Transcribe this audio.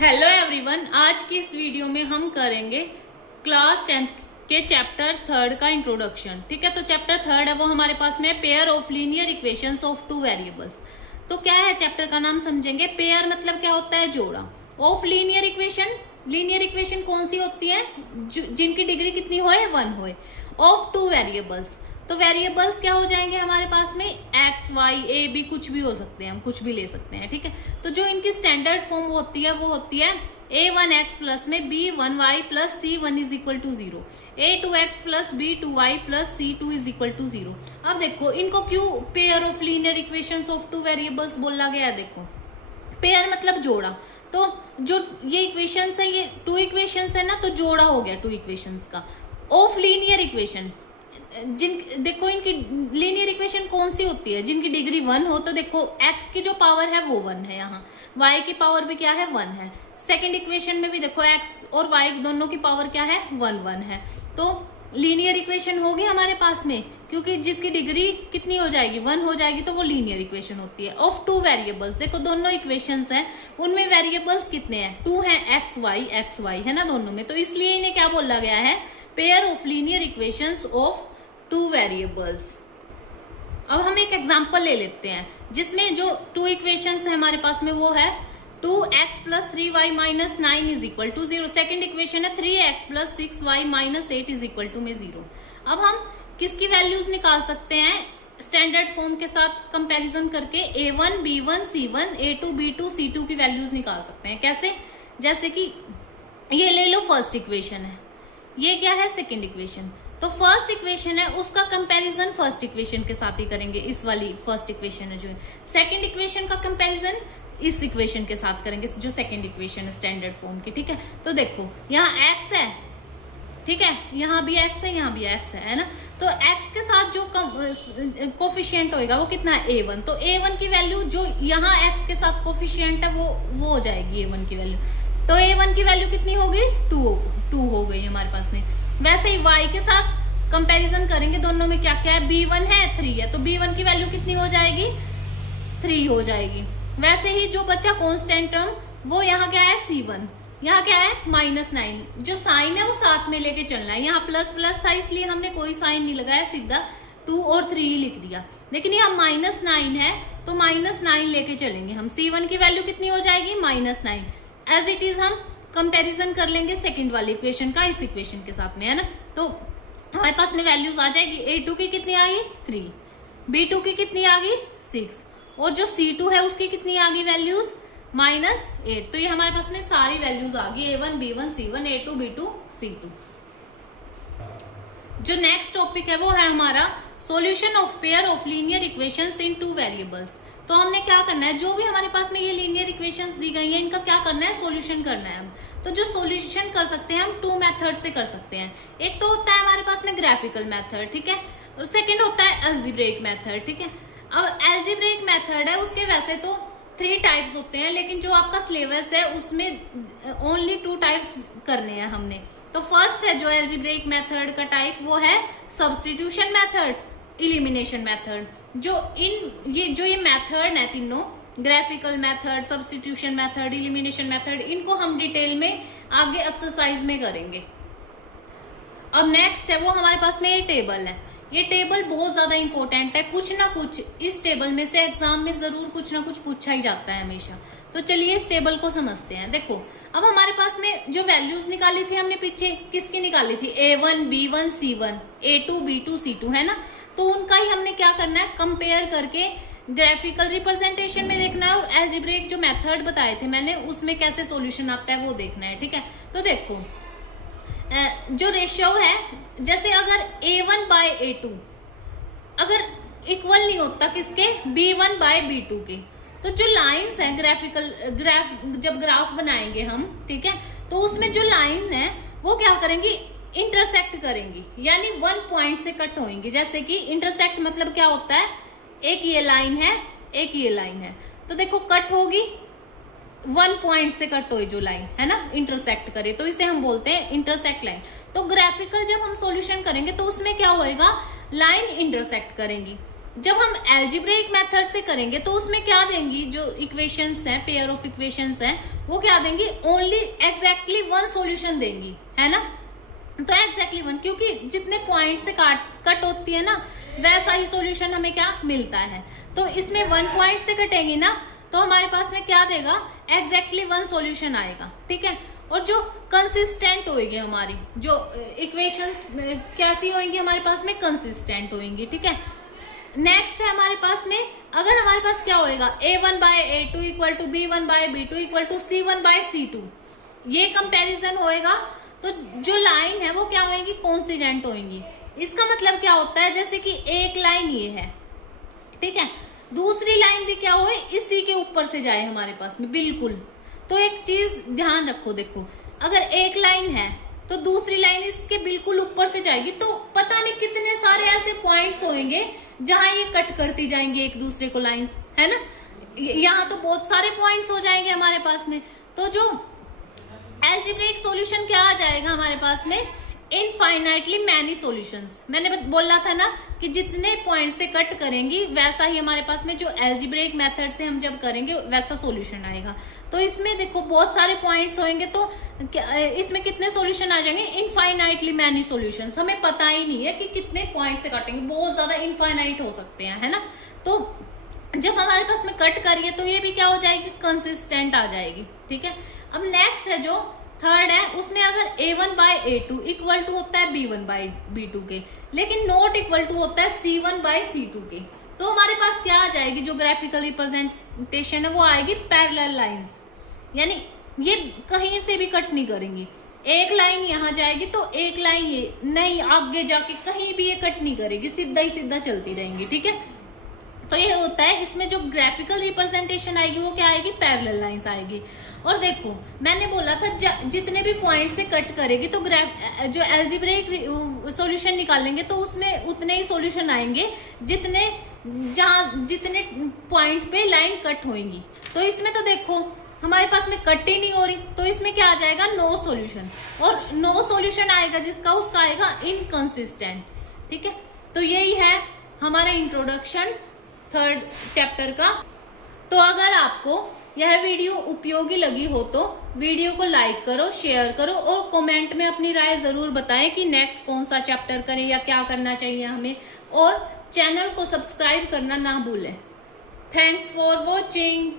Hello everyone, आज की इस वीडियो में हम करेंगे क्लास 10th के चैप्टर 3 का इंट्रोडक्शन। ठीक है, तो चैप्टर 3 है वो हमारे पास में pair of linear equations of two variables. तो क्या है चैप्टर का नाम समझेंगे। पेयर मतलब क्या होता है, जोड़ा। Of linear equation, linear equation कौन सी होती है, जिनकी डिग्री कितनी होए, 1 होए। ऑफ टू वेरिएबल्स, तो वेरिएबल्स क्या हो जाएंगे हमारे पास में, एक्स वाई ए बी, कुछ भी हो सकते हैं, हम कुछ भी ले सकते हैं। ठीक है, तो जो इनकी स्टैंडर्ड फॉर्म होती है वो होती है a1x प्लस में b1y plus c1 is equal to 0, a2x plus b2y plus c2 is equal to 0। अब देखो इनको क्यों pair of linear equations of two variables बोला गया है। देखो पेयर मतलब जोड़ा, तो जो ये इक्वेशंस है, ये टू इक्वेशंस है ना, तो जोड़ा हो गया टू इक्वेशंस का। ऑफ लीनियर इक्वेशन, देखो इनकी लीनियर इक्वेशन कौन सी होती है, जिनकी डिग्री 1 हो। तो देखो x की जो पावर है वो 1 है, यहाँ y की पावर भी क्या है, 1 है। सेकंड इक्वेशन में भी देखो x और y दोनों की पावर क्या है, 1 1 है। तो लीनियर इक्वेशन होगी हमारे पास में, क्योंकि जिसकी डिग्री कितनी हो जाएगी, 1 हो जाएगी, तो वो लीनियर इक्वेशन होती है। ऑफ टू वेरिएबल्स, देखो दोनों इक्वेशंस हैं, उनमें वेरिएबल्स कितने हैं, 2 हैं, एक्स वाई है ना दोनों में, तो इसलिए इन्हें क्या बोला गया है, pair of linear equations of two variables. अब हम एक एग्जांपल ले लेते हैं जिसमें जो टू इक्वेशंस है हमारे पास में वो है 2x plus 3y minus 9 is equal to 0। Second equation है 3x plus 6y minus 8 is equal to में 0। अब हम किसकी वैल्यूज निकाल सकते हैं, स्टैंडर्ड फॉर्म के साथ कंपैरिजन करके a1 b1 c1 a2 b2 c2 की वैल्यूज निकाल सकते हैं। कैसे, जैसे कि ये ले लो फर्स्ट इक्वेशन है, ये क्या है सेकेंड इक्वेशन। तो फर्स्ट इक्वेशन है उसका कंपैरिजन फर्स्ट इक्वेशन के साथ ही करेंगे, इस वाली फर्स्ट इक्वेशन है जो है। सेकंड इक्वेशन का कंपैरिजन इस इक्वेशन के साथ करेंगे जो सेकंड इक्वेशन है स्टैंडर्ड फॉर्म की। ठीक है, तो देखो यहाँ x है, ठीक है, यहाँ भी x है, यहाँ भी x है ना। तो x के साथ जो कोफिशिएंट होएगा वो कितना है, a1। तो a1 की वैल्यू जो यहाँ x के साथ कोफिशिएंट है वो हो जाएगी a1 की वैल्यू। तो a1 की वैल्यू कितनी होगी, 2 हो गई हमारे पास में। वैसे ही y के साथ कंपैरिजन करेंगे, दोनों में क्या क्या है, b1 है 3 है, तो b1 की वैल्यू कितनी हो जाएगी, 3 हो जाएगी। वैसे ही जो बच्चा कांस्टेंट टर्म, वो यहाँ क्या है c1, यहाँ क्या है -9, जो साइन है वो साथ में लेके चलना है। यहाँ प्लस प्लस था इसलिए हमने कोई साइन नहीं लगाया, सीधा 2 और 3 ही लिख दिया। लेकिन यहाँ -9 है तो -9 लेके चलेंगे हम। c1 की वैल्यू कितनी हो जाएगी, -9। एज इट इज हम कंपैरिजन कर लेंगे सेकंड वाली इक्वेशन का इस इक्वेशन के साथ में, है ना। तो हमारे पास में वैल्यूज आ जाएगी, a2 की कितनी आ गई 3, b2 की कितनी आ गई 6, और जो c2 है उसकी कितनी आ गई वैल्यूज, -8। तो ये हमारे पास में सारी वैल्यूज आ गई, a1 b1 c1 a2 b2 c2। जो नेक्स्ट टॉपिक है वो है हमारा solution of pair of linear equations in two variables. तो हमने क्या करना है, जो भी हमारे पास में ये लीनियर इक्वेशंस दी गई हैं, इनका क्या करना है, सॉल्यूशन करना है हम। तो जो सॉल्यूशन कर सकते हैं हम 2 मेथड से कर सकते हैं। एक तो होता है हमारे पास में ग्राफिकल मेथड, ठीक है, और सेकंड होता है अलजेब्रिक मेथड। ठीक है, अब अलजेब्रिक मेथड है उसके वैसे तो 3 टाइप्स होते हैं, लेकिन जो आपका सिलेबस है उसमें ओनली 2 टाइप्स करने हैं हमने। तो फर्स्ट है जो अलजेब्रिक मेथड का टाइप, वो है सब्स्टिट्यूशन मेथड, इलिमिनेशन मेथड। जो ये मेथड है तीनों, graphical method, substitution method, elimination method, इनको हम डिटेल में आगे एक्सरसाइज में करेंगे। अब नेक्स्ट है वो हमारे पास में ये टेबल है। ये टेबल बहुत ज्यादा इंपॉर्टेंट है, कुछ ना कुछ इस टेबल में से एग्जाम में जरूर कुछ ना कुछ पूछा ही जाता है हमेशा। तो चलिए इस टेबल को समझते हैं। देखो अब हमारे पास में जो वैल्यूज निकाली थी हमने पीछे, किसकी निकाली थी, a1 b1 c1 a2 b2 c2, है ना। तो उनका ही हमने क्या करना है, कंपेयर करके ग्राफिकल रिप्रेजेंटेशन में देखना है, और अलजेब्रिक जो मेथड बताए थे मैंने उसमें कैसे सॉल्यूशन आता है वो देखना है। ठीक है, तो देखो जो रेशियो है, जैसे अगर a1 बाय a2 अगर इक्वल नहीं होता किसके, b1 बाय b2 के, तो जो लाइंस हैं जब ग्राफ बनाएंगे हम, ठीक है, तो उसमें जो लाइन है वो क्या करेंगी, इंटरसेक्ट करेंगी, यानी 1 पॉइंट से कट होंगी। जैसे कि इंटरसेक्ट मतलब क्या होता है, एक ये लाइन है, एक ये लाइन है, तो देखो कट होगी 1 पॉइंट से कट हुई जो लाइन है ना, इंटरसेक्ट करे, तो इसे हम बोलते हैं इंटरसेक्ट लाइन। तो ग्राफिकल जब हम सॉल्यूशन करेंगे तो उसमें क्या होएगा, लाइन इंटरसेक्ट करेंगी। जब हम एल्जेब्रिक मेथड से करेंगे तो उसमें क्या देंगी, जो इक्वेशंस हैं, पेयर ऑफ इक्वेशंस हैं, वो क्या देंगी, ओनली एग्जैक्टली वन सॉल्यूशन देंगी, है ना। तो एग्जैक्टली वन, क्योंकि जितने पॉइंट से कट होती है ना वैसा ही सॉल्यूशन हमें क्या मिलता है। तो इसमें 1 पॉइंट से कटेंगी ना तो हमारे पास में क्या देगा, एग्जैक्टली वन सॉल्यूशन आएगा, ठीक है। और जो कंसिस्टेंट होगी हमारी जो इक्वेशंस कैसी होंगी, हमारे पास में कंसिस्टेंट होंगी, ठीक है। नेक्स्ट है हमारे पास में, अगर हमारे पास क्या होएगा, a1/a2 equal to b1/b2 equal to c1/c2, ये कंपैरिजन होएगा तो जो लाइन है वो क्या होएगी, कोइंसिडेंट होएगी। इसका मतलब क्या होता है, जैसे कि एक लाइन ये है, ठीक है, दूसरी लाइन भी क्या होए, इसी के ऊपर से जाए हमारे पास में, बिल्कुल। तो एक चीज ध्यान रखो, देखो अगर एक लाइन है तो दूसरी लाइन इसके बिल्कुल ऊपर से जाएगी, तो पता नहीं कितने सारे ऐसे पॉइंट्स होंगे जहां ये कट करती जाएंगे एक दूसरे को लाइंस, है ना। यहाँ तो बहुत सारे पॉइंट्स हो जाएंगे हमारे पास में। तो जो एल्जेब्रिक सॉल्यूशन क्या आ जाएगा हमारे पास में, इनफाइनाइटली मैनी सॉल्यूशंस। मैंने बोला था ना कि जितने पॉइंट से कट करेंगी वैसा ही हमारे पास में जो एल्जेब्रिक मेथड से हम जब करेंगे वैसा सॉल्यूशन आएगा। तो इसमें देखो बहुत सारे पॉइंट्स होंगे, तो इसमें कितने सॉल्यूशन आ जाएंगे, इनफाइनाइटली मैनी सॉल्यूशंस। हमें पता ही नहीं है कि कितने पॉइंट से काटेंगे, बहुत ज्यादा इनफाइनाइट हो सकते हैं, है ना। तो जब हमारे पास में कट करिए तो ये भी क्या हो जाएगी, कंसिस्टेंट आ जाएगी, ठीक है। अब नेक्स्ट है जो थर्ड है, उसमें अगर a1/a2 इक्वल टू होता है b1/b2 के, लेकिन नॉट इक्वल टू होता है c1/c2 के, तो हमारे पास क्या आ जाएगी, जो ग्राफिकल रिप्रेजेंटेशन है वो आएगी पैरेलल लाइंस, यानी ये कहीं से भी कट नहीं करेंगी। एक लाइन यहाँ जाएगी तो एक लाइन ये नहीं, आगे जाके कहीं भी ये कट नहीं करेगी, सीधा ही सीधा चलती रहेंगी, ठीक है। तो ये होता है, इसमें जो ग्राफिकल रिप्रेजेंटेशन आएगी वो क्या आएगी, पैरेलल लाइंस आएगी। और देखो मैंने बोला था जितने भी पॉइंट से कट करेगी तो जो एल्जेब्रिक सॉल्यूशन निकालेंगे तो उसमें उतने ही सॉल्यूशन आएंगे जितने पॉइंट पे लाइन कट होंगी। तो इसमें तो देखो हमारे पास में कट ही नहीं हो रही, तो इसमें क्या आ जाएगा, नो सॉल्यूशन। और नो सॉल्यूशन आएगा जिसका, उसका आएगा इनकंसिस्टेंट, ठीक है। तो यही है हमारा इंट्रोडक्शन थर्ड चैप्टर का। तो अगर आपको यह वीडियो उपयोगी लगी हो तो वीडियो को लाइक करो, शेयर करो और कमेंट में अपनी राय जरूर बताएं कि नेक्स्ट कौन सा चैप्टर करें या क्या करना चाहिए हमें, और चैनल को सब्सक्राइब करना ना भूलें। Thanks for watching.